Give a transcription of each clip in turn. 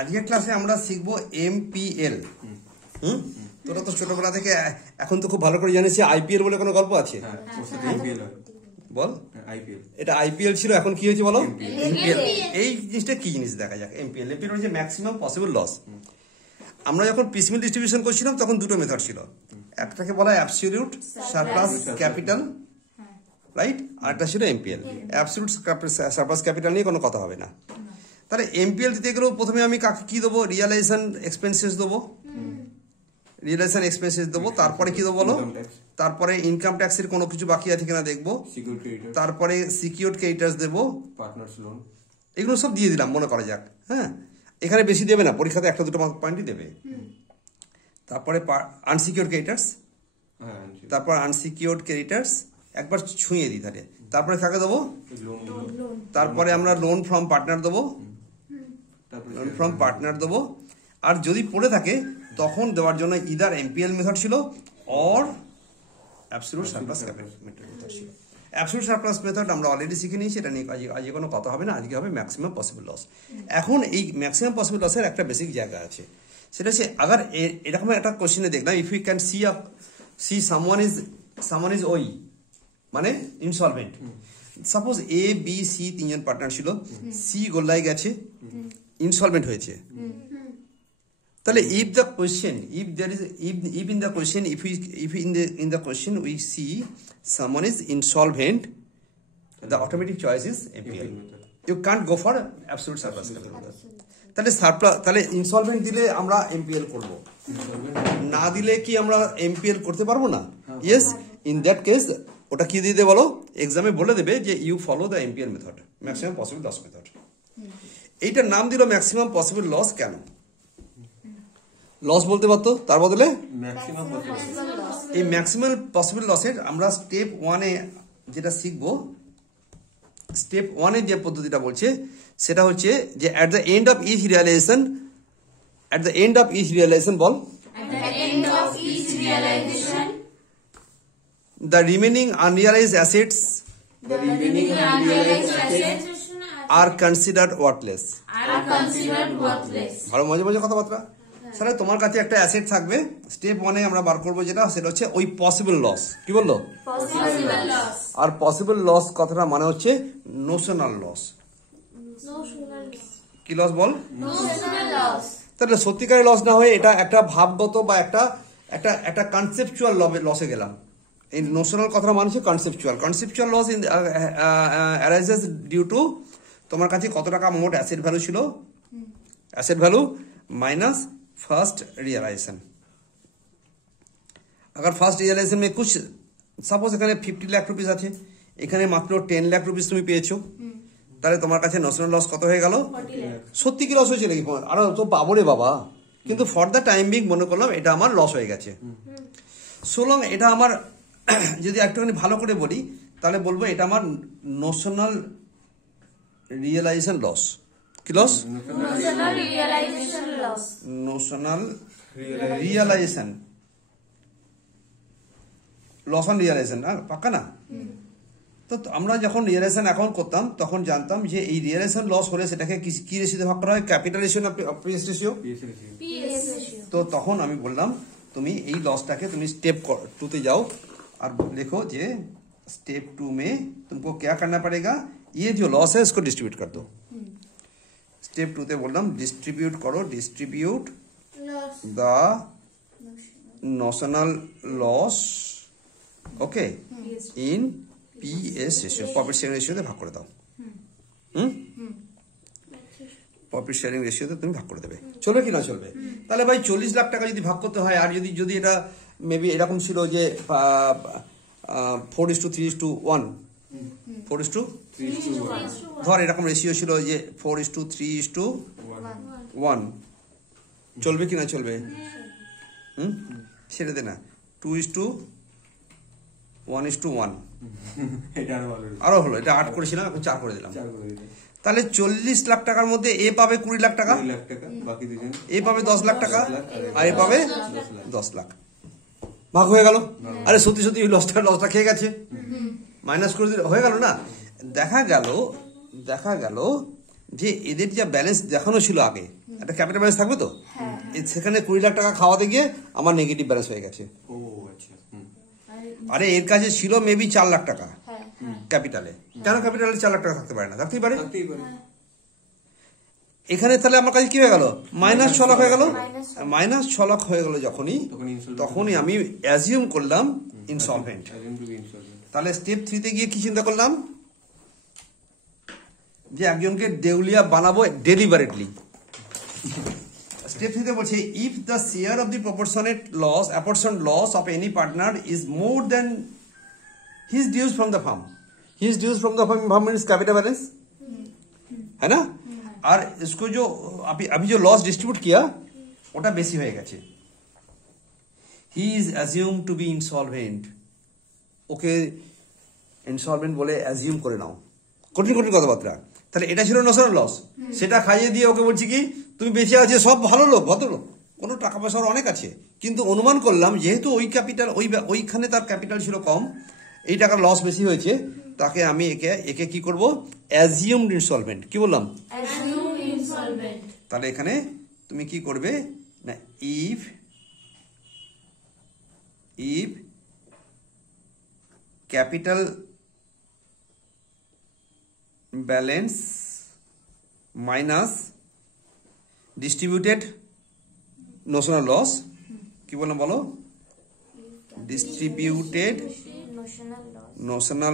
আজকের ক্লাসে আমরা শিখবো এমপিএল। তোরা তো ছোটবেলা থেকে এখন তো খুব ভালো করে জানিস আইপিএল বলে কোনো গল্প আছে? বল। এটা আইপিএল ছিল, এখন কি হয়েছে বলো? এমপিএল। এই জিনিসটা কি জিনিস দেখা যাক। এমপিএল হচ্ছে ম্যাক্সিমাম পসিবল লস। আমরা যখন পিসমিল ডিস্ট্রিবিউশন করছিলাম তখন দুটো মেথড ছিল, একটাকে বলা হয় অ্যাবসলিউট সারপ্লাস ক্যাপিটাল, রাইট? আরেকটা ছিল এমপিএল। অ্যাবসলিউট সারপ্লাস ক্যাপিটাল নিয়ে কোনো কথা হবে না। তাহলে এমপিএল দিতে গেলেও প্রথমে আমি কাকে কি দেবো? রিয়ালাইজেশন এক্সপেন্সেস দেবো, রিয়ালাইজেশন এক্সপেন্সেস দেবো। তারপরে কি দেবো বলো? তারপরে ইনকাম ট্যাক্সের কোনো কিছু বাকি আছে কিনা দেখবো, তারপরে সিকিউরড ক্রেডিটার্স দেবো, পার্টনার্স লোন, এগুলো সব দিয়ে দিলাম মনে করা যাক। হ্যাঁ, এখানে বেশি দেবে না, পরীক্ষাতে একটা দুটো পয়েন্টই দেবে। তারপরে আনসিকিউরড ক্রেডিটার্স, তারপর আনসিকিউরড ক্রেডিটার্স একবার ছুঁয়ে দিই তাহলে। তারপরে কাকে দেবো? তারপরে আমরা লোন ফ্রম পার্টনার দেবো, লোন ফ্রম পার্টনার দেবো। আর যদি পড়ে থাকে তখন দেওয়ার জন্য ইদার এমপিএল মেথড ছিল or absolute surplus capital method ছিল। অ্যাবসলিউট সারপ্লাস মেথড আমরা অলরেডি শিখে নিয়েছি, এটা নিয়ে আজকে কোনো কথা হবে না। আজকে হবে ম্যাক্সিমাম পসিবল লস। এখন এই ম্যাক্সিমাম পসিবল লসের একটা বেসিক জায়গা আছে, সেটা হচ্ছে আগার এরকম একটা কোশ্চেনে দেখলাম, if you can see someone is ওই মানে insolvent. Suppose A B C তিনজন পার্টনার ছিল, সি গোল্লায় গেছে, ইনসলভেন্ট হয়েছে। তাহলে if the question, if there is if in the question, if in the question we see someone is insolvent, the automatic choice is MPL. You can't go for absolute surplus capital. তাহলে insolvent দিলে আমরা MPL করব, না দিলে কি আমরা MPL করতে পারবো না? ইয়েস, ইন দ্যাট কেস ওটা কি দিয়ে দেবে বলো? এক্সামে বলে দেবে যে you follow the MPL method, maximum possible loss method. এইটার নাম দিল ম্যাক্সিমাম পসিবল লস। কেন লস বলতে পারতো তার বদলে ম্যাক্সিমাম পসিবল লস? এই ম্যাক্সিমাম পসিবল লসের আমরা স্টেপ ওয়ানে যেটা শিখবো, স্টেপ ওয়ানে যে পদ্ধতিটা বলছে সেটা হচ্ছে যে at the end of each realisation, at the end of each realisation বল, the remaining unrealized assets are considered worthless. ভালো মজা মজা কথাবার্তা। তাহলে তোমার কাছে একটা অ্যাসেট থাকবে, স্টেপ ওয়ানে আমরা বার করবো যেটা, সেটা হচ্ছে ওই পসিবল লস। কি বললো? আর পসিবল লস কথাটা মানে হচ্ছে নোশনাল লস। কি লস বল? তাহলে সত্যিকারের লস না হয়ে এটা একটা ভাবগত বা একটা কনসেপচুয়াল লসে গেলাম। এই নোশনাল কথাটা মানে হচ্ছে conceptual loss arises due to তোমার কাছে কত টাকা মোট অ্যাসেট ভ্যালু ছিল, asset value minus first realisation. अगर फर्स्ट रियलाइजेशन में कुछ सपोज এখানে 50 লাখ রুপিস আছে, এখানে মাত্র 10 লাখ রুপিস তুমি পেয়েছো, তাহলে তোমার কাছে নোশনাল লস কত হয়ে গেল? 40 লাখ। সত্যি কি লস হয়েছে নাকি? আর তো পাবো রে বাবা, কিন্তু ফর দ্য টাইম বিং মনে করলাম এটা আমার লস হয়ে গেছে। সোলং এটা আমার যদি একটুখানি ভালো করে বলি তাহলে বলবো এটা আমার নোশনাল রিয়েলাইজেশন লস। কি loss? Notional realisation loss on realisation না, পাক্কা না? তো আমরা যখন রিয়েলাইজেশন অ্যাকাউন্ট করতাম তখন জানতাম যে এই রিয়েলাইজেশন লস হলে সেটাকে কি রেশিওতে ভাগ করা হয়? ক্যাপিটাল রেশিও না পিএস রেশিও? তো তখন আমি বললাম তুমি এই লসটাকে তুমি स्टेप 2 তে যাও और लिखो जे स्टेप 2 में तुमको क्या करना पड़ेगा, ये जो लॉस है इसको डिस्ट्रीब्यूट कर दो। स्टेप 2 তে বললাম ডিস্ট্রিবিউট করো, distribute the notional loss, okay, in PS ratio, profit sharing রেশিওতে ভাগ করে দাও। প্রফিট শেয়ারিং রেশিওতে তুমি ভাগ করে দেবে। চলবে কি না চলবে? তাহলে ভাই 40 লাখ টাকা যদি ভাগ করতে হয়, আর যদি এটা মেবি এরকম ছিল যে 4:3:1, 4:3:1, ধর এরকম রেশিও ছিল যে 4:3:1, চলবে কি না চলবে? ছেড়ে দে না, 2:1:1 আরো হলো, এটা 8 করেছিলাম, এখন 4 করে দিলাম। তাহলে 40 লাখ টাকার মধ্যে এ পাবে 20 লাখ টাকা, এ পাবে 10 লাখ টাকা, আর এ পাবে 10 লাখ। ভাগ হয়ে গেল। আরে সত্যি সত্যি লসটা খেয়ে গেছে, মাইনাস করে দিলে হয়ে গেল না। দেখা গেল যে এদের যা ব্যালেন্স দেখানো ছিল আগে একটা ক্যাপিটাল ব্যালেন্স থাকবে তো, সেখানে 20 লাখ টাকা খাওয়াতে গিয়ে আমার নেগেটিভ ব্যালেন্স হয়ে গেছে। আরে এর কাছে ছিল মেবি 4 লাখ টাকা ক্যাপিটালে, কেন ক্যাপিটালে 4 লাখ টাকা থাকতে পারে না? থাকতেই পারে। এখানে তাহলে আমার কাছে কি হয়ে গেল? -6 লাখ হয়ে গেল। -6 লাখ হয়ে গেল তখনই আমি অ্যাজিউম করলাম ইনসলভেন্ট। তাহলে স্টেপ 3 তে গিয়ে কি চিন্তা করলাম? যে একজনকে দেউলিয়া বানাবো ডেলিভারেটলি। স্টেপ 3 তে বলছে if the share of the apportioned loss of any partner is more than his dues from the firm. His dues from the firm means capital balance, है ना? और इसको जो अभी जो लॉस डिस्ट्रीब्यूट किया ওটা বেশি হয়ে গেছে। He is assume to be insolvent. ওকে ইনসলভেন্ট বলে অ্যাজিউম করে নাও। কঠিন কঠিন কথাবার্তা। তাহলে এটা ছিল নোশনাল লস, সেটা খাইয়ে দিয়ে ওকে বলছি কি তুমি বেঁচে আছে, সব ভালো লোক, ভদ্রলোক, কোনো টাকা পয়সার অনেক আছে, কিন্তু অনুমান করলাম যেহেতু ওই ক্যাপিটাল ওইখানে তার ক্যাপিটাল ছিল কম, এই টাকার লস বেশি হয়েছে, তাকে আমি একে কি করব? Assumed insolvent. কি বললাম? Assumed insolvent. তাহলে এখানে তুমি কি করবে না, if capital balance minus distributed notional loss, কি বললাম বলো? Distributed notional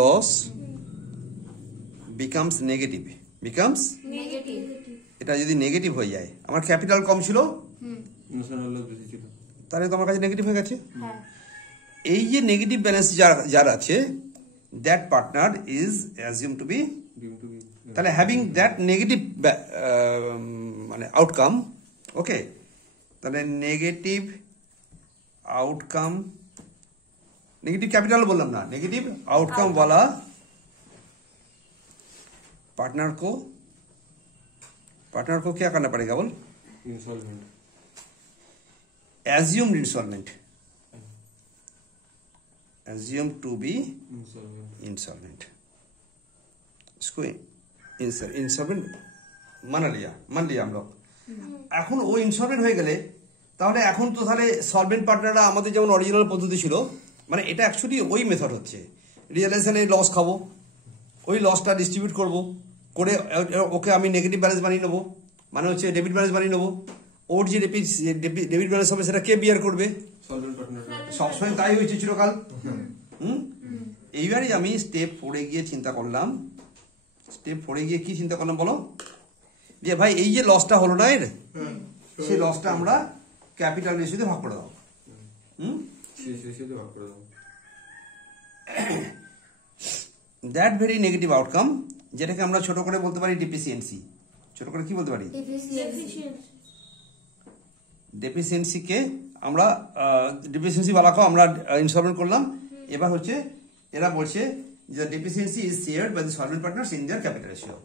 loss becomes negative. এটা যদি নেগেটিভ হয়ে যায়, আমার ক্যাপিটাল কম ছিল, নোশনাল লস বেশি ছিল, তাহলে তো আমার কাছে নেগেটিভ হয়ে গেছে। এই যে নেগেটিভ ব্যালেন্স যার আছে, that partner is assume to be, তাহলে হ্যাভিং দ্যাট নেগেটিভ মানে আউটকাম, ওকে, তাহলে নেগেটিভ आउटकम, नेगेटिव कैपिटल बोललाम ना, नेगेटिव आउटकम वाला पार्टनर को क्या करना पड़ेगा? बोल insolvent, assumed to be insolvent. इसको इंसॉल्वेंट मान लिया हम लोग। এখন ও ইনসলভেন্ট হয়ে গেলে তাহলে এখন তো তাহলে সলভেন্ট পার্টনাররা আমাদের যেমন অরিজিনাল পদ্ধতি ছিল, মানে এটা অ্যাকচুয়ালি ওই মেথড হচ্ছে, রিয়েলাইজেশনে লস খাবো, ওই লসটা ডিস্ট্রিবিউট করবো করে ওকে আমি নেগেটিভ ব্যালেন্স বানিয়ে নেবো, মানে হচ্ছে ডেবিট ব্যালেন্স বানিয়ে নেবো। ওর যে ডেবিট ব্যালেন্স হবে সেটা কে বিয়ার করবে? সবসময় তাই হয়েছে চিরকাল। এইবারই আমি স্টেপ 4 গিয়ে চিন্তা করলাম, কি চিন্তা করলাম বলো? যে ভাই এই যে লসটা হলো না এর, সেই লসটা আমরা ক্যাপিটাল রেশিওতে ভাগ করে দাও। দ্যাট ভেরি নেগেটিভ আউটকাম, যেটাকে আমরা ছোট করে বলতে পারি ডিফিসিয়েন্সি। ছোট করে কি বলতে পারি? ডেফিসিয়েন্সিকে আমরা ডিফিসিয়েন্সি বালাকেও আমরা ইনসলভেন্ট করলাম। এবার হচ্ছে এরা বলছে যে deficiency is shared by the solvent partners in their capital ratio.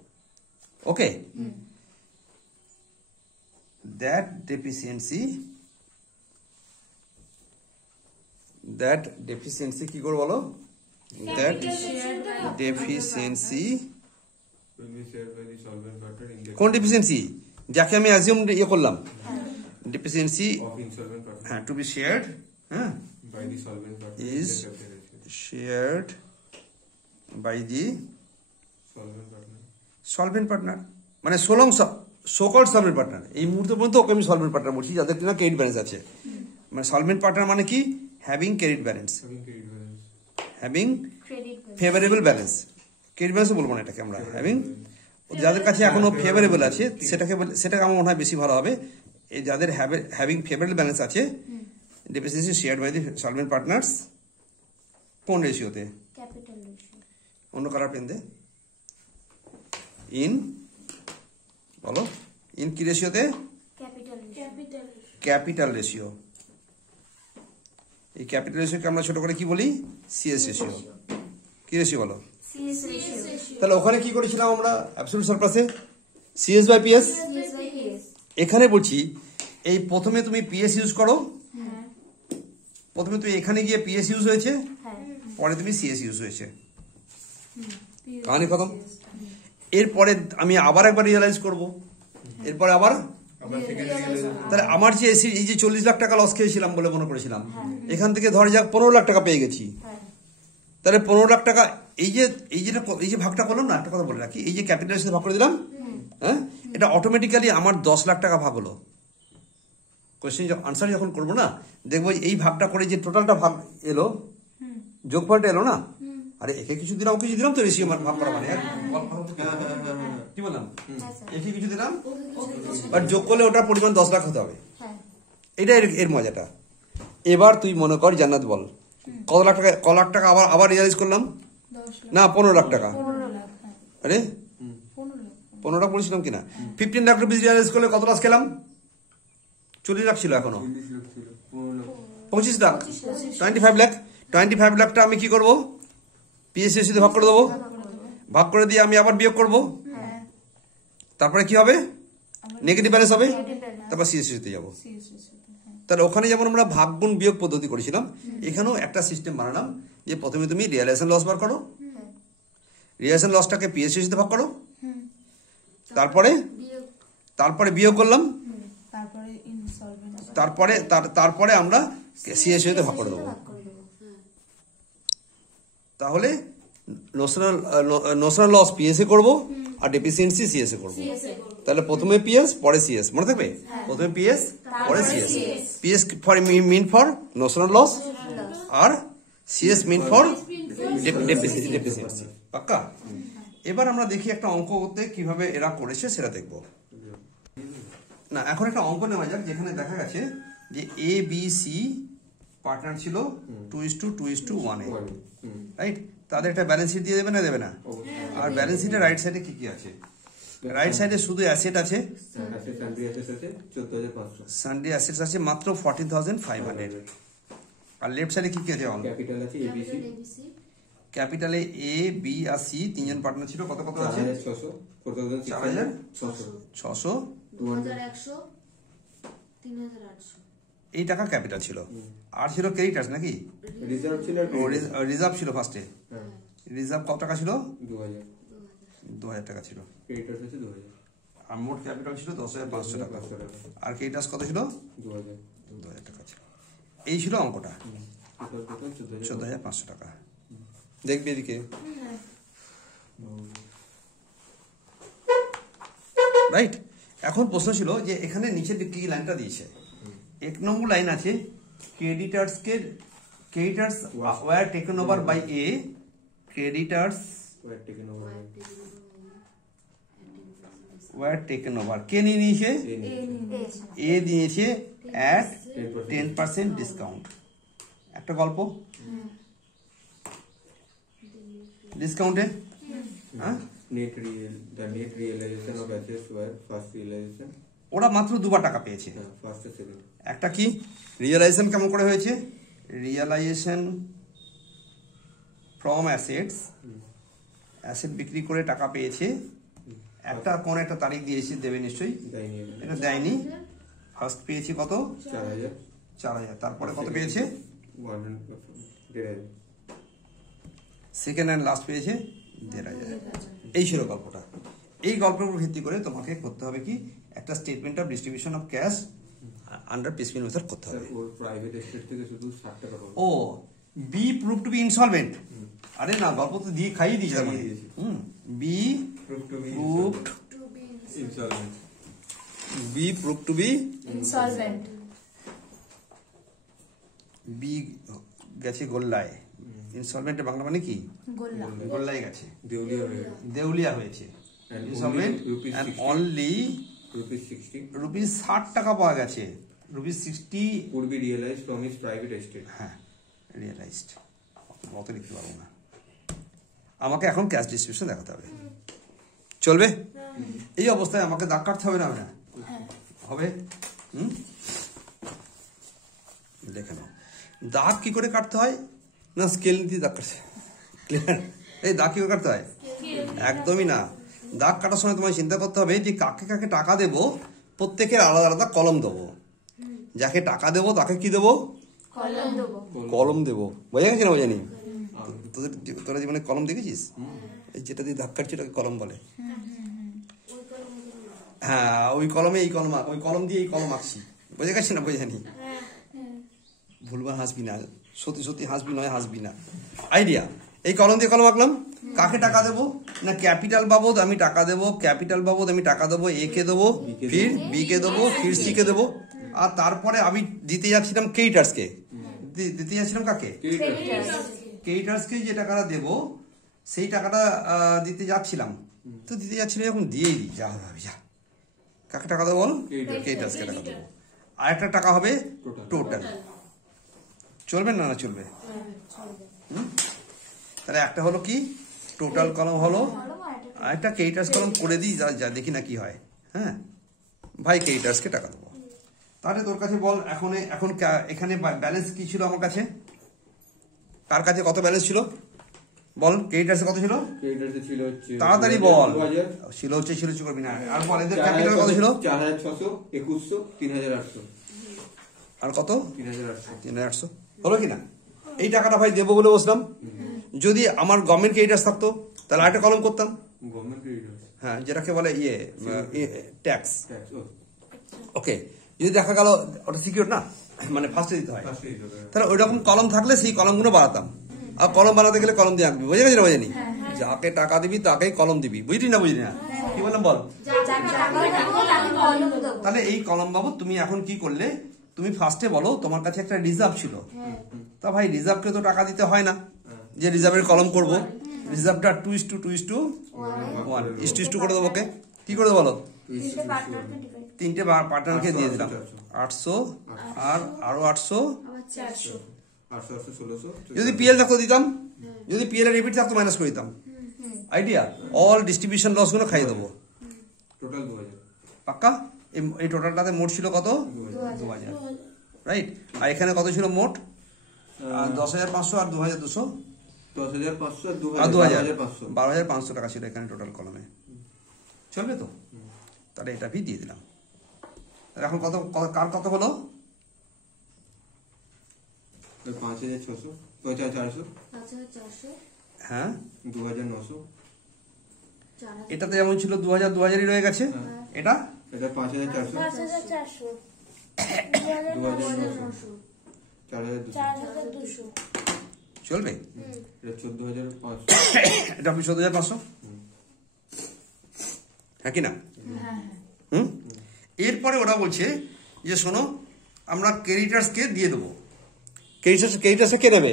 Okay, that deficiency কি করে বলো? that deficiency কোন ডেফিসিয়েন্সি? যাকে আমি অ্যাজিউম ইয়ে করলাম, ডেফিসিয়েন্সি হ্যাঁ টু বি শেয়ার্ড, হ্যাঁ is shared by the solvent partner, মানে সো-কল্ড সলভেন্ট পার্টনার। এই মুহূর্তে পর্যন্ত ওকে আমি সলভেন্ট পার্টনার বলছি যাদের কিনা ক্রেডিট ব্যালেন্স আছে। মানে সলভেন্ট পার্টনার মানে কি? Having credit balance, having favourable balance. Credit balance বলবো না এটাকে আমরা, হ্যাভিং, যাদের কাছে এখনো ফেভারেবল আছে সেটাকে আমার মনে হয় বেশি ভালো হবে। এই যাদের হ্যাভিং ফেভারেবল ব্যালেন্স আছে, deficiency shared by the solvent partners কোন রেশিওতে? Capital ratio. অন্য কালার পেন দে। ইন বলো, ইন কি রেশিওতে? Capital ratio. এই ক্যাপিটাল রেশিওকে আমরা ছোট করে কি বলি? CS ratio. কি রেশিও বলো? তাহলে ওখানে কি করেছিলাম আমরা অ্যাবসলিউট সারপ্লাসে? CS by PS. এখানে বলছি এই প্রথমে তুমি পিএস ইউজ করো, প্রথমে তুমি এখানে গিয়ে পিএস ইউজ হয়েছে, পরে তুমি সিএস ইউজ হয়েছে, কাহানি খতম। এরপরে আমি আবার একবার রিয়েলাইজ করব, এরপরে আবার আবার সেকেন্ড রিয়েলাইজ তাহলে আমার যে এই যে 40 লাখ টাকা লস খেয়েছিলাম বলে মনে করেছিলাম, এখান থেকে ধরে যাক 15 লাখ টাকা পেয়ে গেছি। তাহলে 15 লাখ টাকা এই যে ভাগটা করলাম না, একটা কথা বলে রাখি, এই যে ক্যাপিটালের সাথে ভাগ করে দিলাম, হ্যাঁ, এটা অটোমেটিক্যালি আমার 10 লাখ টাকা ভাগ হলো। কোয়েশ্চেন আনসার যখন করবো না, দেখবো এই ভাগটা করে যে টোটালটা ভাগ এলো, যোগফলটা এলো না, আরে একে কিছু দিলাম ওকে কিছু দিলাম তো রেশিও ভাগ করা মানে কি বললাম, একে কিছু দিলাম বাট যোগ করলে ওটার পরিমাণ 10 লাখ হতে হবে। এটা এর মজাটা। এবার তুই মনে কর জান্নাত বল কত লাখ টাকা আবার রিয়ালাইজ করলাম না 15 লাখ টাকা। আরে 15 লাখ বলেছিলাম কিনা, 15 লাখ রুপিস রিয়ালাইজ করলে কত লাখ খেলাম, 40 লাখ ছিল, এখনো 25 লাখ, 25 লাখটা আমি কি করবো, পিএসসি সাথে ভাগ করে দেবো, ভাগ করে দিয়ে আমি আবার বিয়োগ করব, তারপরে কি হবে, নেগেটিভ ব্যালেন্স হবে, তারপর সিএসসি তে যাবো। তাহলে ওখানে যেমন আমরা ভাগ গুণ বিয়োগ পদ্ধতি করেছিলাম, এখানেও একটা সিস্টেম বানালাম যে প্রথমে তুমি রিয়ালাইজেশন লস বার করো, রিয়ালাইজেশন লসটাকে পিএসসি সাথে ভাগ করো, তারপরে বিয়োগ করলাম, তারপরে আমরা সিএসসি সাথে ভাগ করে দেবো। তাহলে নোশনাল লস পিএসএ করব আর ডেফিসিয়েন্সি সিএসএ করব। তাহলে প্রথমে পিএস পরে সিএস, মনে থাকবে, প্রথমে পিএস পরে CS. PS for mean for notional loss আর সিএস মিন ফর ডেফিসিয়েন্সি, পাক্কা। এবার আমরা দেখি একটা অঙ্ক করতে কিভাবে এরা করেছে সেটা দেখব না। এখন একটা অঙ্ক নেওয়া যাক যেখানে দেখা গেছে যে এ বি সি পার্টনার ছিল 2:2:1 রাইট। তাদের একটা ব্যালেন্স শিট দিয়ে দেবে না, দেবে না? আর ব্যালেন্স শিটের রাইট সাইডে কি কি আছে? রাইট সাইডে শুধু অ্যাসেট আছে, সানডে অ্যাসেটস আছে মাত্র 14,500। আর লেফট সাইডে কি কি আছে? ক্যাপিটাল আছে ABC, ক্যাপিটালে A B R C তিনজন পার্টনার ছিল, কত কত আছে? 4,600, 2,100, 3,800। এই টাকা ক্যাপিটাল ছিল। আর ছিল ক্রেডিটার্স নাকি? রিজার্ভ ছিল, রিজার্ভ ছিল ফার্স্টে। রিজার্ভ কত টাকা ছিল? 2,000 টাকা ছিল। ক্রেডিটার্স আছে 2,000। আর মোট ক্যাপিটাল ছিল 10,500 টাকা। আর ক্রেডিটার্স কত ছিল? 2,000 টাকা ছিল। এই ছিল অঙ্কটা, 14,500 টাকা। দেখবি এদিকে, রাইট। এখন প্রশ্ন ছিল যে এখানে নিচে কি লাইনটা দিয়েছে, 1 নম্বর লাইন আছে creditors were taken over by A, creditors were taken over, কে নিয়ে নিয়েছে? এ দিয়েছে অ্যাট 10% ডিসকাউন্ট। একটা গল্প ডিসকাউন্টে, হ্যাঁ, ওরা মাত্র দুবার টাকা পেয়েছে। একটা কি রিয়েলাইজেশন কেমন করে হয়েছে? রিয়েলাইজেশন ফ্রম অ্যাসেটস, অ্যাসেট বিক্রি করে টাকা পেয়েছে। একটা কোন একটা তারিখ দিয়েছি, দেবে নিশ্চয়ই, এটা দেয়নি। ফার্স্ট পেয়েছি কত? 4,000। তারপরে কত পেয়েছে? 1,500। সেকেন্ড অ্যান্ড লাস্ট পেয়েছে 1,500। এই ছিল গল্পটা। এই গল্পের উপর ভিত্তি করে তোমাকে করতে হবে কি, একটা statement of distribution of cash under piecemeal method করতে হবে। প্রাইভেট এস্টেট থেকে শুধু 60 টাকা পাবো। ও B proved to be insolvent. আরে না, গল্প তো দিয়ে খাইয়ে দিয়েছি। B proved to be insolvent, B proved to be Insolvent. B গেছে গোল্লায়। ইনসলভেন্টের বাংলা মানে কি? গোল্লায় গেছে, দেউলিয়া হয়েছে। ইনসলভেন্ট এন্ড অনলি রুপিস 60 টাকা পাওয়া গেছে। Rupees 60 would be realized from his private estate. হ্যাঁ, রিয়েলাইজড। অত লিখতে পারবো না, আমাকে এখন ক্যাশ ডিস্ট্রিবিউশন দেখাতে হবে। চলবে? এই অবস্থায় আমাকে দাগ কাটতে হবে না? হবে। দেখে নাও দাগ কি করে কাটতে হয় না, স্কেল দিয়ে দাগ কাটছে। ক্লিয়ার? এই দাগ কি করে কাটতে হয়? একদমই না। দাগ কাটার সময় তোমায় চিন্তা করতে হবে যে কাকে কাকে টাকা দেবো, প্রত্যেকের আলাদা আলাদা কলম দেবো। যাকে টাকা দেবো তাকে কি দেবো? কলম দেবো। বোঝা গেছে না? বোঝানি? তোরা জীবনে কলম দেখেছিস? এই যেটা দিয়ে ধাক্কা সেটাকে কলম বলে। ওই কলম হ্যাঁ, ওই কলমে এই কলম ওই কলম দিয়ে এই কলম আঁকছি, বুঝে গেছি না বোঝানি? ভুলবার হাসবি না, সত্যি সত্যি হাসবি নয় হাসবি না। আইডিয়া, এই কলম দিয়ে কলম আঁকলাম। কাকে টাকা দেবো না, ক্যাপিটাল বাবদ আমি টাকা দেবো, ক্যাপিটাল বাবদ আমি টাকা দেবো এ কে দেবো, ফির বি কে দেবো, ফির সি কে দেবো। আর তারপরে আমি দিতে যাচ্ছিলাম ক্রেডিটার্সকে, দিতে যাচ্ছিলাম কাকে, ক্রেডিটার্সকে যে টাকাটা দেবো সেই টাকাটা দিতে যাচ্ছিলাম। তো দিতে যাচ্ছিলাম যখন দিয়েই দিই, যা ভাবি যা, কাকে টাকা দেবো বল, ক্রেডিটার্সকে টাকা দেবো। আর একটা টাকা হবে টোটাল। চলবে না, না চলবে? তাহলে একটা হলো কি টোটাল কলম হলো, আর একটা ক্রেডিটার্স কলম করে দিই, যা দেখি না কি হয়। হ্যাঁ ভাই, ক্রেডিটার্সকে টাকা দেবো। তাহলে তোর কাছে বল এখন এখানে ব্যালেন্স কি ছিল আমার কাছে, কার কাছে কত ব্যালেন্স ছিল বল, ক্রেডিটার্সে কত ছিল, ক্রেডিটার্সে ছিল হচ্ছে তাড়াতাড়ি বল, ছিল করবি না। আর বল এদের ক্যাপিটাল কত ছিল, 4600, 2100, 3800, আর কত 3800। 3800 হলো কিনা? এই টাকাটা ভাই দেবো বলে বসলাম। যদি আমার গভর্নমেন্ট ক্রেডিটার্স থাকতো তাহলে আরেকটা কলম করতাম, গভর্নমেন্ট ক্রেডিটার্স, হ্যাঁ, যেটাকে বলে ট্যাক্স। ট্যাক্স। ওকে, যদি দেখা গেল ওটা সিকিউর না, মানে ফার্স্টে দিতে হয়, ফার্স্টে দিতে হবে। তাহলে ওই রকম কলম থাকলে সেই কলমগুলো বাড়াতাম। আর কলম বানাতে গেলে কলম দিয়ে আঁকবি, বুঝে গেছি না বোঝানি? যাকে টাকা দিবি তাকেই কলম দিবি, বুঝলি না বুঝলি না? কি বললাম বল? তাহলে এই কলম বাবদ তুমি এখন কি করলে, তুমি ফার্স্টে বলো তোমার কাছে একটা রিজার্ভ ছিল, তা ভাই রিজার্ভকে তো টাকা দিতে হয় না, যে রিজার্ভের কলম করবো, রিজার্ভটা 2:2:1 করে দেবো। ওকে, কি করে দেবো বলো? তিনটে পার্টনারকে দিয়ে দিলাম 800 আর আরো 800, 400। 800, 1600। যদি পিএল থাকতো দিতাম, যদি পিএল এর রিপিট থাকতো মাইনাস করে দিতাম। আইডিয়া, অল ডিস্ট্রিবিউশন লস গুলো খাইয়ে দেবো। টোটাল 2000। পাক্কা? এই টোটালটাতে মোট ছিল কত, 2000, রাইট? আর এখানে কত ছিল মোট, 10,500 আর 2,200, 10,500 আর আর 2,500। 12,500 টাকা ছিল এখানে টোটাল কলমে। চলবে তো? তাহলে এটা ভি দিয়ে দিলাম। তাহলে এখন কার কত হলো, 5,600, 4,400, 5,400, হ্যাঁ 2,900, 4,000, এটাতে যেমন ছিল 2000 রয়ে গেছে, এটা এটা 5,400, 5,400, 2,900, 4,200, 4,200, চলবে? এটা 14,500। এটা আপনি 14,500, হ্যাঁ কি না? হুম। এরপরে ওরা বলছে যে শোনো আমরা ক্রেডিটার্সকে দিয়ে দেবো। ক্রেডিটার্সে কে নেবে,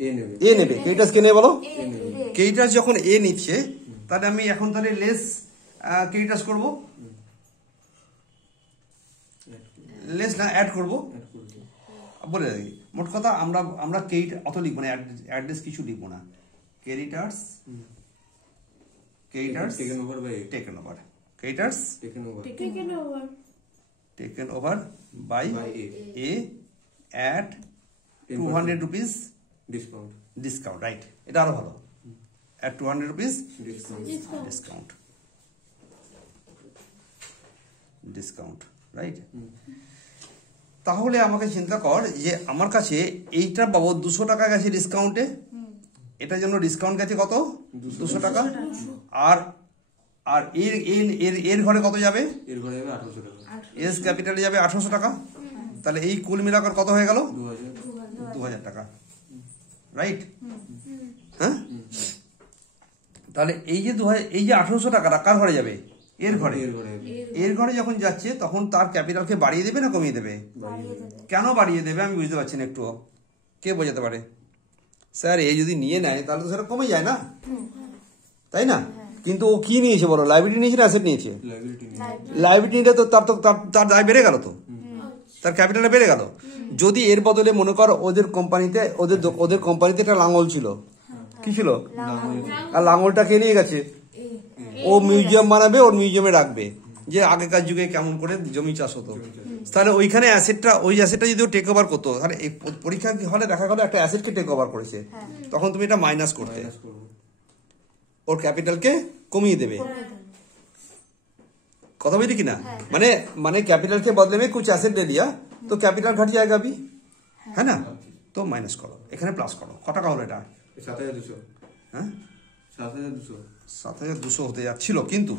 এ নেবে। এ নেবে। ক্রেডিটার্স কে নেবে বলো? A, ক্রেডিটার্স যখন এ নিচ্ছে তাহলে আমি এখন তাহলে লেস ক্রেডিটার্স করবো, লেস না অ্যাড করবো, বলে রাখি। মোট কথা আমরা ক্রেডিট অত লিখবো না, অ্যাড্রেস কিছু লিখবো না। Creditors taken over by taken over, creditors taken over by a at 200 rupees discount. Discount, right? এটা আরো ভালো, at 200 rupees discount. Discount, right? তাহলে আমাকে চিন্তা কর যে আমার কাছে এইটার বাবদ 200 টাকা গেছে ডিসকাউন্টে, এটার জন্য ডিসকাউন্ট গেছে কত, 200 টাকা। আর আর এর ঘরে কত যাবে, এর ঘরে যাবে 800 টাকা, এস ক্যাপিটালে যাবে 800 টাকা। তাহলে এই কুল মিলাকার কত হয়ে গেল, 2000। 2000 টাকা, রাইট? হ্যাঁ, তাহলে এই যে 800 টাকাটা কার ঘরে যাবে, এর ঘরে। এর ঘরে যখন যাচ্ছে তখন তার ক্যাপিটালকে বাড়িয়ে দেবে না কমিয়ে দেবে? কেন বাড়িয়ে দেবে আমি বুঝতে পারছি না, একটু কে বোঝাতে পারে? স্যার এ যদি নিয়ে নেয় তাহলে তো সেটা কমে যায় না, তাই না? কিন্তু ও কি নিয়েছে বলো, লাইবিলিটি নিয়েছে না অ্যাসেট নিয়েছে? লাইবিলিটি নিলে তো তার দায় বেড়ে গেল, তো তার ক্যাপিটালটা বেড়ে গেল। যদি এর বদলে মনে কর ওদের কোম্পানিতে একটা লাঙ্গল ছিল, কি ছিল, আর লাঙ্গলটা কে নিয়ে গেছে, ও মিউজিয়াম বানাবে, ওর মিউজিয়ামে রাখবে যে আগেকার যুগে কেমন করে জমি চাষ হতো। তাহলে ওইখানে ওই অ্যাসেটটা যদি ও টেক ওভার করতো, তাহলে পরীক্ষা হলে দেখা গেলো একটা অ্যাসেটকে টেক ওভার করেছে, তখন তুমি এটা মাইনাস করতে, ওর ক্যাপিটালকে কমিয়ে দেবে। কথা বুঝলি কিনা? মানে ক্যাপিটাল के बदले में कुछ एसेट दे दिया तो कैपिटल घट जाएगा अभी, है ना? तो माइनस करो, এখানে প্লাস করো। কত টাকা হলো এটা? 7,200। হ্যাঁ 7,200। 7,200 হতে যাচ্ছিল, কিন্তু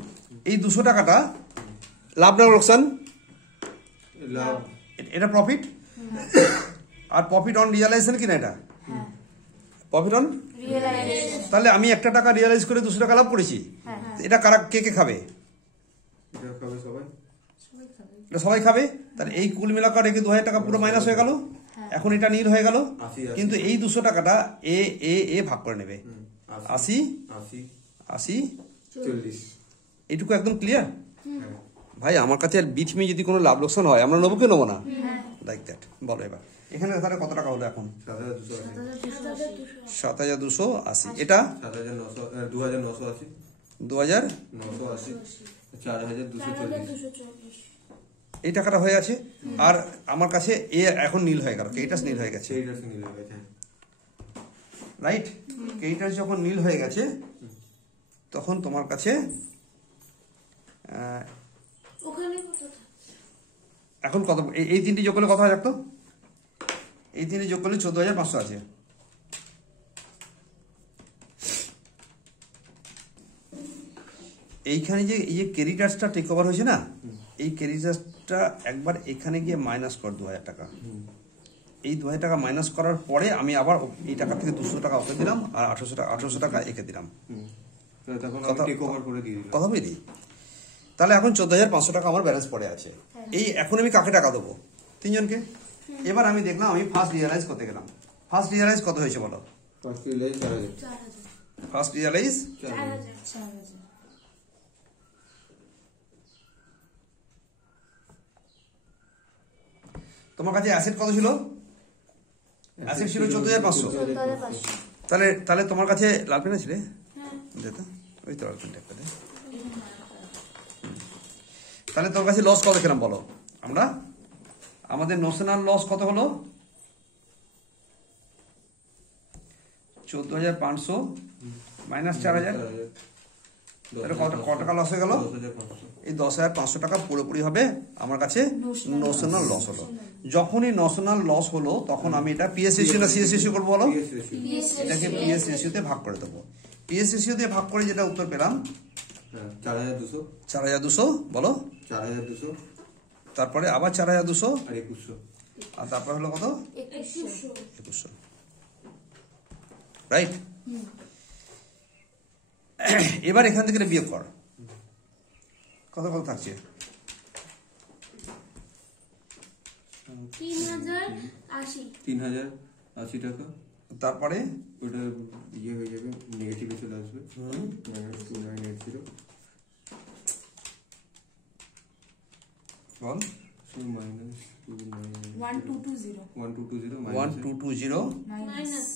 এই 200 টাকাটা লাভ না লোকসান? লাভ। এটা প্রফিট। আর প্রফিট অন রিয়ালাইজেশন কিনা এটা? Profit on realisation. তাহলে আমি 1 টাকা রিয়ালাইজ করে 200 টাকা লাভ করেছি। এটা কারা কে কে খাবে? এটা খাবে সবাই। এটা সবাই খাবে। তাহলে এই কুল মিলাকা রেখে 2000 টাকা পুরো মাইনাস হয়ে গেল। এখন এটা নীল হয়ে গেল, 80 কিন্তু এই 200 টাকাটা এ এ এ ভাগ করে নেবে। 80 80 80 40। এইটুকু একদম ক্লিয়ার হ্যাঁ। ভাই? আমার কাছে বিথমি যদি কোনো লাভ লোকসান হয় আমরা নেবো কি নেবো না? Like that. বলো এবার এখানে তাহলে কত টাকা হলো এখন? 7,280। 7,280। এটা 7,900 2,980 2000 980 4,240। 240। এই টাকাটা হয়ে আছে। আর আমার কাছে এ এখন নীল হয়ে গেল, কেইটাস নীল হয়ে গেছে, সেইটার সঙ্গে মিলে গেছে। রাইট? কেইটাস যখন নীল হয়ে গেছে তখন তোমার কাছে ওখানে কত থাকে? এখন কত? এই তিনটি যোগ করলে কত হয় রাখতো? এই তিনটি যোগ করলে 14,500 আছে। এইখানে যে এই যে ক্রেডিটার্সটা টেক ওভার হয়েছে না, এই ক্রেডিটার্সটা একবার এখানে গিয়ে মাইনাস কর 2000 টাকা। এই 2000 টাকা মাইনাস করার পরে আমি আবার এই টাকা থেকে 200 টাকা ওকে দিলাম আর 1800 টাকা একে দিলাম। তখন আমি কথা- টেক ওভার করে দিয়ে দিলাম। কথা বুঝলি? তাহলে এখন 14,500 টাকা আমার ব্যালেন্স পড়ে আছে। এই এখন আমি কাকে টাকা দেবো? 3 জনকে। এবার আমি দেখলাম আমি ফার্স্ট রিয়ালাইজ করতে গেলাম। ফার্স্ট রিয়ালাইজ কত হয়েছে বলো? First realise 4,000। 4000। First realise 4000। তোমার কাছে অ্যাসেট কত ছিল? অ্যাসেট ছিল 14,500। 14,500। তাহলে তাহলে তোমার কাছে লাল পেন আছে রে? দে তো, ওই তো লাল পেনটা একটা দে। তাহলে তোর কাছে লস কত খেলাম বলো? আমরা আমাদের নোশনাল লস কত হলো? 14,500 মাইনাস 4,000। তাহলে কত টাকা লস হয়ে গেল? 10,500। এই 10,500 টাকা পুরোপুরি হবে আমার কাছে নোশনাল লস হলো। যখনই নোশনাল লস হলো তখন আমি এটা পিএস রেশিও না সিএস রেশিও করবো বলো? PS ratio। এটাকে পিএস রেশিওতে ভাগ করে দেবো। পিএস রেশিওতে ভাগ করে যেটা উত্তর পেলাম হ্যাঁ, 4,200 4,200 বলো, 4,200 তারপরে আবার 4,200 আর 2,100। আর তারপর হলো কত? 2100। 2,100। রাইট? এবার এখান থেকে বিয়োগ কর, কত কত থাকছে? 3080। 3,080 টাকা। তারপরে ওটা ইয়ে হয়ে যাবে, নেগেটিভে চলে আসবে। -2980 বল। -1220 1220। 1220 1220 মাইনাস।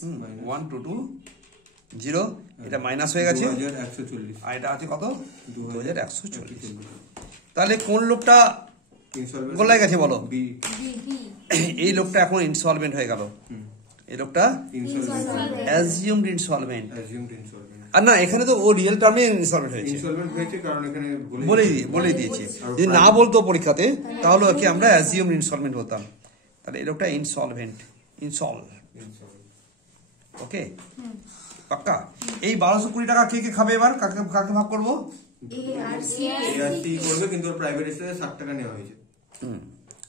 1220 এটা মাইনাস হয়ে গেছে 2,140। আর এটা আছে কত? 2,140। 2,140। তাহলে কোন লোকটা ইনসলভেন্ট গোল্লায় গেছে বলো? বি। বিবি। এই লোকটা এখন ইনসলভেন্ট হয়ে গেল। এই লোকটা insolvent assumed insolvent. Assumed insolvent. আর না, এখানে তো ও রিয়েল টার্মে ইনসলভেন্ট হয়েছে, ইনসলভেন্ট হয়েছে কারণ এখানে বলে দিয়েছে। যদি না বলতো পরীক্ষাতে তাহলে কি আমরা অ্যাজিউমড ইনসলভেন্ট বলতাম। তাহলে এই লোকটা ইনসলভেন্ট, ওকে পাক্কা। এই 1220 টাকা কে কে খাবে এবার? কাকে কাকে ভাগ করবো? এআরসি করবে, কিন্তু ওর প্রাইভেট স্টোরে 60 টাকা নেওয়া হয়েছে।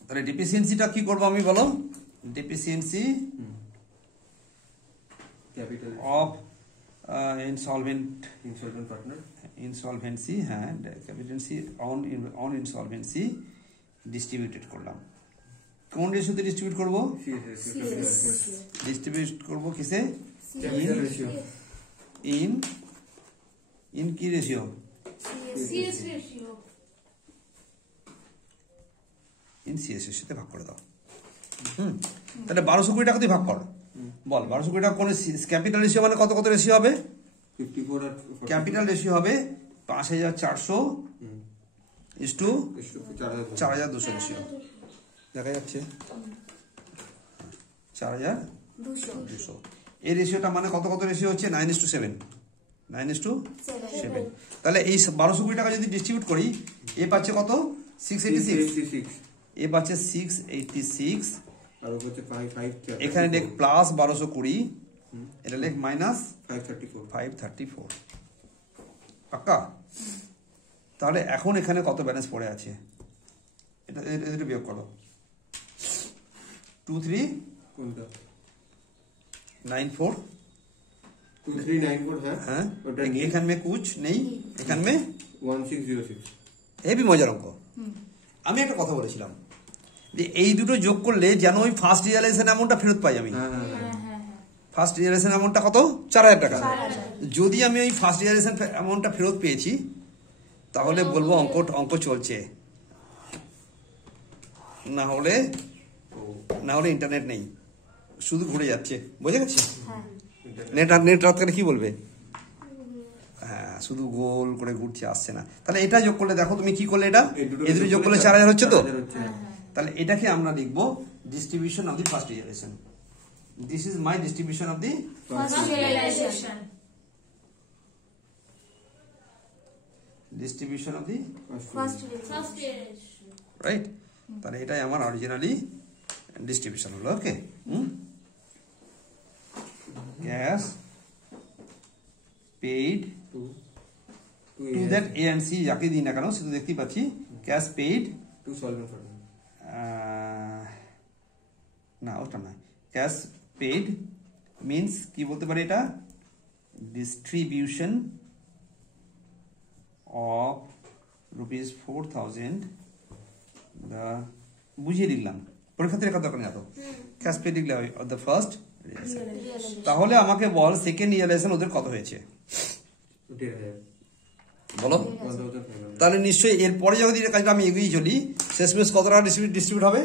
তাহলে ডিফিসিয়েন্সিটা কি করবো আমি বলো? Deficiency capital of insolvent partner. Insolvency, হ্যাঁ ক্যাপিটেন্সি অন ইনসলভেন্সি ডিস্ট্রিবিউটেড করলাম। কোন রেশিওতে ডিস্ট্রিবিউট করবো? ডিস্ট্রিবিউট করবো কিসে? Capital ratio. ইন কি রেশিও? CS ratio. ইন সিএস রেশিওতে ভাগ করে দাও। তাহলে 1220 টাকা তুই ভাগ কর। বল 1220 টাকা কোন ক্যাপিটাল রেশিও মানে কত কত রেশিও হবে? 54 আর ক্যাপিটাল রেশিও হবে 5,400 ইস টু 4,200 রেশিও। দেখা যাচ্ছে 4,200। এই রেশিওটা মানে কত কত রেশিও হচ্ছে? 9:7। 9:7। তাহলে এই 1220 টাকা যদি ডিস্ট্রিবিউট করি, এ পাচ্ছে কত? 686। এ পাচ্ছে 686। আর ওর কাছে 5 এখানে লেখ প্লাস 1220, এটা লেখ মাইনাস 534। 534। পাক্কা? তাহলে এখন এখানে কত ব্যালেন্স পড়ে আছে এটা বিয়োগ করো। 2394 কোনটা? 94 2394 हाँ ওটা एखान में कुछ नहीं एखान में 1606 হেভি মজার অঙ্ক। আমি একটা কথা বলেছিলাম যে এই দুটো যোগ করলে যেন ওই ফার্স্ট রিয়ালাইজেশন অ্যামাউন্টটা ফেরত পাই আমি। হ্যাঁ হ্যাঁ হ্যাঁ হ্যাঁ হ্যাঁ ফার্স্ট রিয়ালাইজেশন অ্যামাউন্টটা কত? 4000 টাকা। 4000 যদি আমি ওই ফার্স্ট রিয়ালাইজেশন অ্যামাউন্টটা ফেরত পেয়েছি তাহলে বলবো অঙ্ক চলছে, না হলে ইন্টারনেট নেই, শুধু ঘুরে যাচ্ছে। বুঝে গেছে? হ্যাঁ নেট রাত করে কি বলবে? হ্যাঁ শুধু গোল করে ঘুরছে, আসছে না। তাহলে এটা যোগ করলে দেখো তুমি কি করলে, এটা এই দুটো যোগ করলে 4000 হচ্ছে তো। 4000 হচ্ছে। তাহলে এটাকে আমরা লিখবো distribution of the first realisation. This is my distribution of the first realization distribution of the first realization right. তাহলে এটাই আমার অরিজিনালি ডিস্ট্রিবিউশন হলো। Okay, cash paid to to that A and C যাকে দিই না কেন সে তো দেখতেই পাচ্ছি। Cash paid to solvent for না ওটা না, ক্যাশ পেইড মিন্স কি বলতে পারি এটা? ডিস্ট্রিবিউশন অফ ₹4000 বুঝিয়ে দিলাম, পরীক্ষাতে লেখার দরকার নেই এত। ক্যাশ পেইড লিখলে হয় দ্য ফার্স্ট রিয়ালাইজেশন। realization তাহলে আমাকে বল সেকেন্ড রিয়ালাইজেশন ওদের কত হয়েছে 1,500 বলো। 1500 তাহলে নিশ্চয়ই এরপরে যদি এই কাজটা আমি এগিয়ে চলি শেষমেশ কত টাকা ডিস্ট্রিবিউট হবে?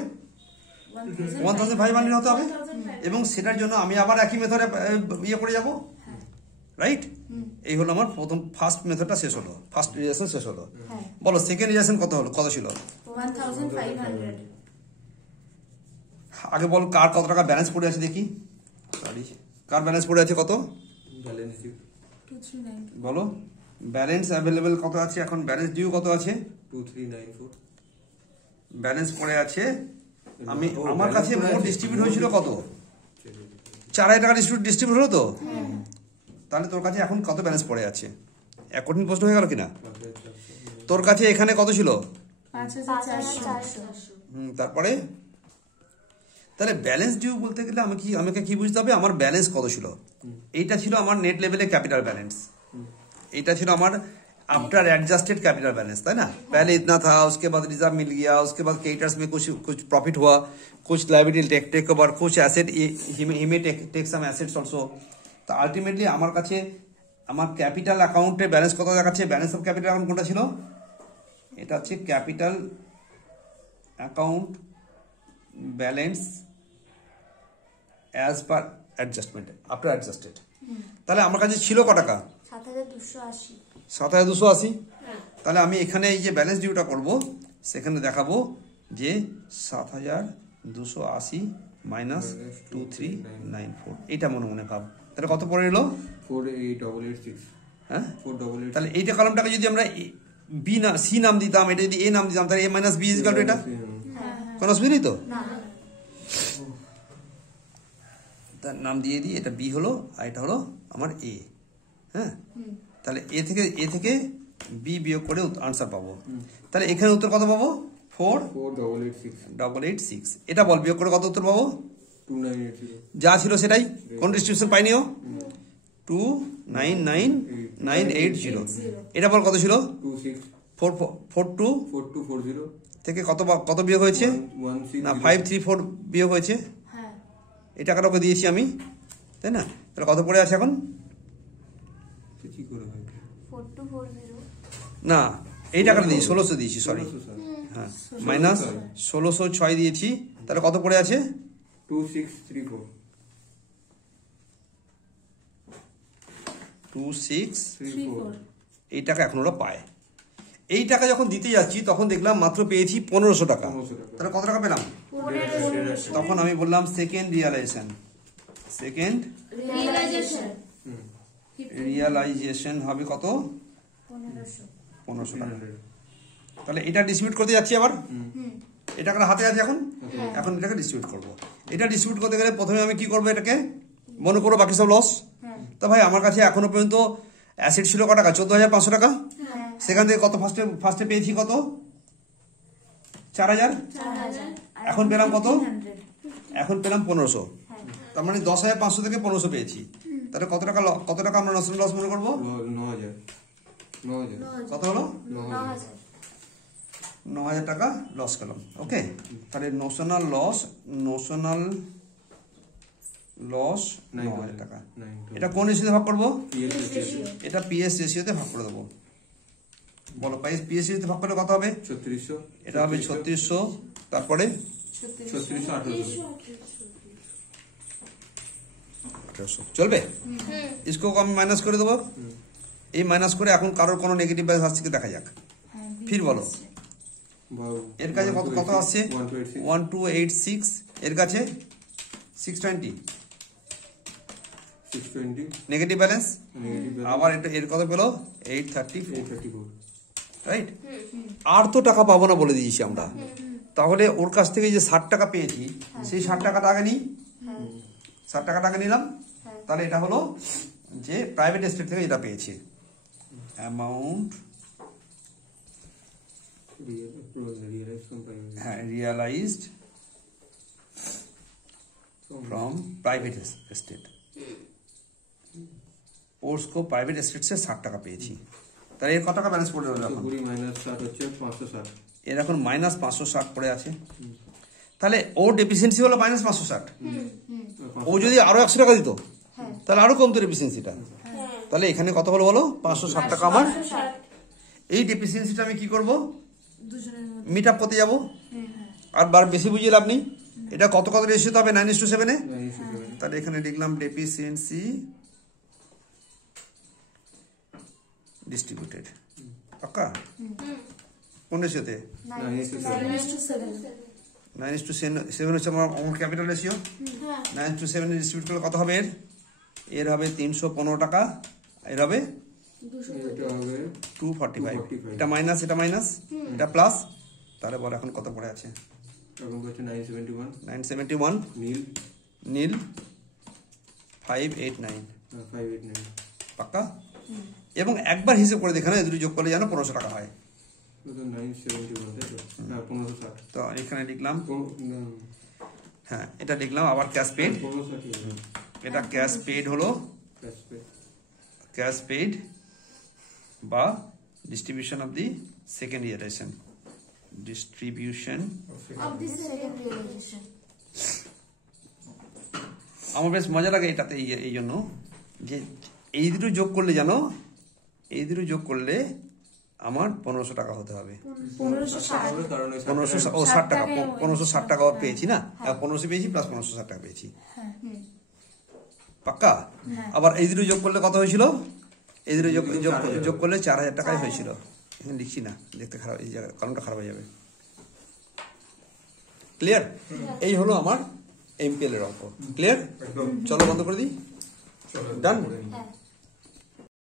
1500 হতে হবে। এবং সেটার জন্য আমি আবার একই মেথডে ইয়ে করে যাব, রাইট? এই হলো আমার প্রথম ফার্স্ট মেথডটা শেষ হলো, ফার্স্ট রিলেশন শেষ হলো। হ্যাঁ বলো সেকেন্ড রিলেশন কত হলো, কত ছিল? 1500 আগে বল কার কত টাকা ব্যালেন্স পড়ে আছে দেখি। সরি, কার ব্যালেন্স পড়ে আছে কত ব্যালেন্স ডিউ 2394 বলো। ব্যালেন্স অ্যাভেলেবেল কত আছে এখন? ব্যালেন্স ডিউ কত আছে? 2394 ব্যালেন্স পড়ে আছে। আমি ও, আমার balance কাছে পড়ে মোট আছে। ডিস্ট্রিবিউট হয়েছিল কত? 4000 টাকা ডিস্ট্রিবিউট হলো তো। তাহলে তোর কাছে এখন কত ব্যালেন্স পড়ে আছে? এক কঠিন প্রশ্ন হয়ে গেল কিনা? তোর কাছে এখানে কত ছিল? 5400 তারপরে তাহলে ব্যালেন্স ডিউ বলতে গেলে আমাকে কি বুঝতে হবে? আমার ব্যালেন্স কত ছিল? এইটা ছিল আমার নেট লেভেলে ক্যাপিটাল बैलेंस। এইটা ছিল আমার आफ्टर एडजस्टेड कैपिटल बैलेंस, है ना? पहले इतना था, उसके बाद रिजर्व मिल गया, उसके बाद क्रेडिटर्स में कुछ प्रॉफिट हुआ, कुछ लायबिलिटी टेक ओवर, कुछ asset he may take some assets also. तो अल्टीमेटली আমার কাছে আমার ক্যাপিটাল অ্যাকাউন্টে ব্যালেন্স কত দেখাচ্ছে? ব্যালেন্স অফ ক্যাপিটাল অ্যাকাউন্ট কোনটা ছিল? এটা হচ্ছে capital account balance as per adjustment after adjusted. তাহলে আমার কাছে ছিল কত টাকা? 7280 7280। তাহলে আমি এখানে এই যে ব্যালেন্স ডিউটা করব সেখানে দেখাবো যে 7280 মাইনাস 2394, এটা মনে মনে ভাব। তাহলে কত পড়ে এলো? 48886 হ্যাঁ 488 তাহলে এইটা কলমটাকে যদি আমরা বি না সি নাম দিতাম, এটা যদি এ নাম দিতাম, তাহলে এ মাইনাস বি ইজিক্যাল টু এটা কোনো অসুবিধা নেই তো? না তার নাম দিয়ে দিই, এটা বি হলো আর এটা হলো আমার এ। হ্যাঁ তাহলে এ থেকে বি বিয়োগ করে আনসার পাবো। তাহলে এখানে উত্তর কত পাবো? 4886 এটা বল বিয়োগ করে কত উত্তর পাবো? 2980 যা ছিল সেটাই, কোন ডিস্ট্রিবিউশন পাইনিও? 299980। এটা বল কত ছিল? 42 থেকে কত বিয়োগ হয়েছে? 16 না 534 বিয়োগ হয়েছে। হ্যাঁ এই টাকাটা ওকে দিয়েছি আমি, তাই না? তাহলে কত পড়ে আছে এখন? কি করে হয়? 4240 না এই টাকাটা দিয়েছি 1600 দিয়েছি, সরি। 1600 হ্যাঁ মাইনাস 1606 দিয়েছি। তাহলে কত পড়ে আছে? 2634 2634। এই টাকা এখন ওরা পায়। এই টাকা যখন দিতে যাচ্ছি তখন দেখলাম মাত্র পেয়েছি 1500 টাকা। 1500 টাকা। তাহলে কত টাকা পেলাম? 1500 তখন আমি বললাম সেকেন্ড রিয়ালাইজেশন হবে কত? 1500 টাকা। তাহলে এটা ডিস্ট্রিবিউট করতে যাচ্ছি আবার। এই টাকাটা হাতে আছে এখন এটাকে ডিস্ট্রিবিউট করব। এটা ডিস্ট্রিবিউট করতে গেলে প্রথমে আমি কি করবো? এটাকে মনে করো বাকি সব লস। তা ভাই আমার কাছে এখনো পর্যন্ত অ্যাসেট ছিল কত টাকা? 14,500 টাকা। হ্যাঁ সেখান থেকে কত ফার্স্টে পেয়েছি কত? 4,000। 4,000 এখন পেলাম কত? 1500 এখন পেলাম 1500। হ্যাঁ তার মানে 10,500 থেকে 1500 পেয়েছি। তাহলে কত টাকা আমরা নোশনাল লস মনে করবো? 9,000 কত হলো? 9,000 9,000 টাকা লস করলাম। ওকে, তাহলে নোশনাল লস 9,000 টাকা। এটা কোন রেশিওতে ভাগ করবো? এটা পিএস রেশিওতে ভাগ করে দেবো। বলো পিএস রেশিওতে ভাগ করলে কত হবে? 3600। এটা হবে 3600, তারপরে 3600 1800 চলবে। इसको আমি মাইনাস করে দেবো। এই মাইনাস করে এখন কারোর কোনো নেগেটিভ ব্যালেন্স আসছে কি দেখা যাক। ফির বলো এর কাছে কত আসছে? 1286। এর কাছে 620 নেগেটিভ ব্যালেন্স। আবার এটা এর কত পেলো? 834, রাইট? আর তো টাকা পাবো না বলে দিয়েছি আমরা। তাহলে ওর কাছ থেকে যে 60 টাকা পেয়েছি সেই 60 টাকাটা আগে নিই। 60 টাকাটা আগে নিলাম। তাহলে এটা হলো যে প্রাইভেট এস্টেট থেকে যেটা পেয়েছি অ্যামাউন্ট, হ্যাঁ, রিয়ালাইজড फ्रॉम प्राइवेट एस्टेट। उसको प्राइवेट एस्टेट से 60 টাকা পেয়েছি। তাহলে এর কত টাকা ব্যালেন্স পড়ে রইল? এর এখন -560 পড়ে আছে। তাহলে ওর ডেফিসিয়েন্সি হলো -560। ও যদি আরো 100 টাকা দিত তাহলে আরো কমতো ডেফিসিয়েন্সিটা। তাহলে এখানে কত হলো বলো? 560 টাকা আমার। এই ডেফিসিয়েন্সিটা আমি কি করব? মিট আপ করতে যাবো। আর বার বেশি বুঝিয়ে লাভ নেই। এটা কত রেশিওতে হবে? 9:7 এ। তাহলে এখানে লিখলাম ডেফিসিয়েন্সি ডিস্ট্রিবিউটেড। পাক্কা? কোন রেশিওতে? 9:7 হচ্ছে আমার ক্যাপিটাল রেশিও। 9:7 ডিস্ট্রিবিউট করলে কত হবে? এর হবে 315 টাকা, এর হবে 245। এটা মাইনাস, এটা মাইনাস, এটা প্লাস। তাহলে বল এখন কত পড়ে আছে? 971 নীল 589। পাক্কা? এবং একবার হিসেব করে দেখানো, এই দুটো যোগ করলে যেন 1500 টাকা হয়। তো এখানে লিখলাম, হ্যাঁ এটা লিখলাম আবার ক্যাশ পেড। এটা ক্যাশ পেড হলো, ক্যাশ পেড বা distribution of the second realisation. Distribution of the second realization আমার বেশ মজা লাগে এটাতে, এই জন্য যে এই দুটো যোগ করলে জানো, এই দুটো যোগ করলে আমার 1500 টাকা হতে হবে। 1560 টাকা, 1560 টাকা পেয়েছি না? 1500 পেয়েছি প্লাস 1560 টাকা পেয়েছি। পাক্কা? আবার এই দুটো যোগ করলে কত হয়েছিল? এই দুটো যোগ করলে 4000 টাকাই হয়েছিল। এখানে লিখছি না, দেখতে খারাপ, এই জায়গায় কলমটা খারাপ হয়ে যাবে। ক্লিয়ার? এই হলো আমার এমপিএল এর অঙ্ক। ক্লিয়ার? চলো বন্ধ করে দিই। ডান?